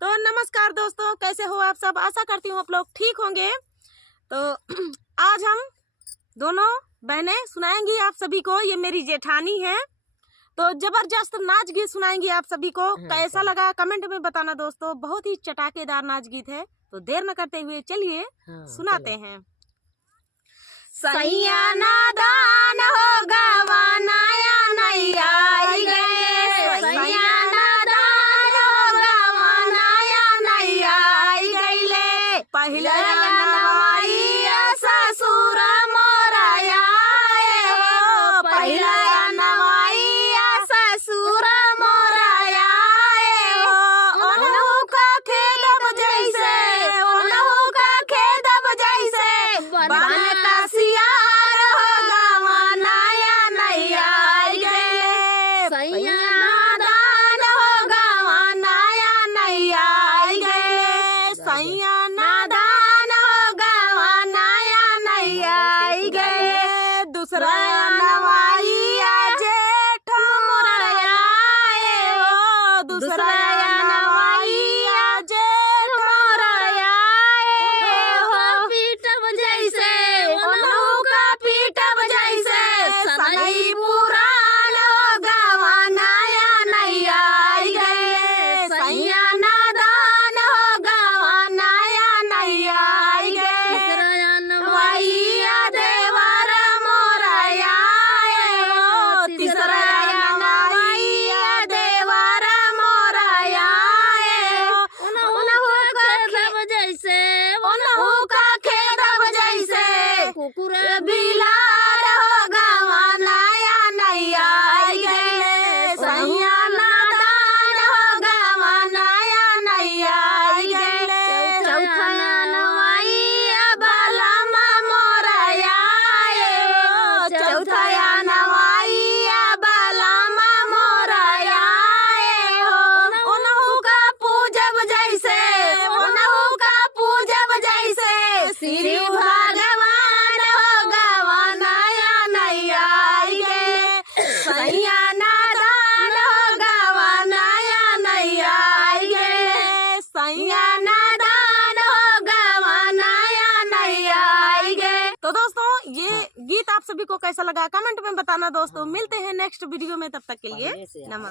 तो नमस्कार दोस्तों, कैसे हो आप सब। आशा करती हूँ आप लोग ठीक होंगे। तो आज हम दोनों बहनें सुनाएंगी आप सभी को। ये मेरी जेठानी है, तो जबरदस्त नाच गीत सुनाएंगी आप सभी को। कैसा लगा कमेंट में बताना दोस्तों। बहुत ही चटाकेदार नाच गीत है, तो देर न करते हुए चलिए सुनाते हैं। सैया नादान हो गवानाया नैया आई गए, सैया नादान हो गवानाया नैया आई गईले। पहले नवाइया ससुर मोराया हो, पहले नवाइया ससुर मोराया हो। ओनहु का खेदब जैसे, ओनहु का खेदब जैसे बन का सियार हो गवानाया नैया आई गए। सैया नादान हो गवानाया नैया आई गए, सैया नादान हो गवानाया नैया आई गए। दूसरा नवाइया जेठ मोराया हो, दूसरा नवाइया जेठ मोराया हो। पीटब जैसे ओनहु का पीटब जैसे सनई पुराण हो गवानाया नैया आई गए। सैया नादान हो गवानाया नैया आई गए। नवाइया देवर मोराया हो, तीसरा नवाइया देवर मोराया हो। ओनहु का खेदब जैसे, ओनहु का खेदब जैसे कुकुर बिलार हो गवानाया नैया आई गए। सैया नादान हो गवानाया नैया आई गए। चौथा नवाइया बालामा मोराया हो, चौथा नवाइया बालामा मोराया हो। ओनहु का पूजब जैसे, ओनहु का पूजब जैसे श्री भगवान हो गवानाया नैया आई गए। सैया नादान हो गवानाया नैया आई गए, सैया नादान हो गवानाया नैया आई गए। तो दोस्तों ये गीत आप सभी को कैसा लगा कमेंट में बताना दोस्तों। मिलते हैं नेक्स्ट वीडियो में, तब तक के लिए नमस्कार।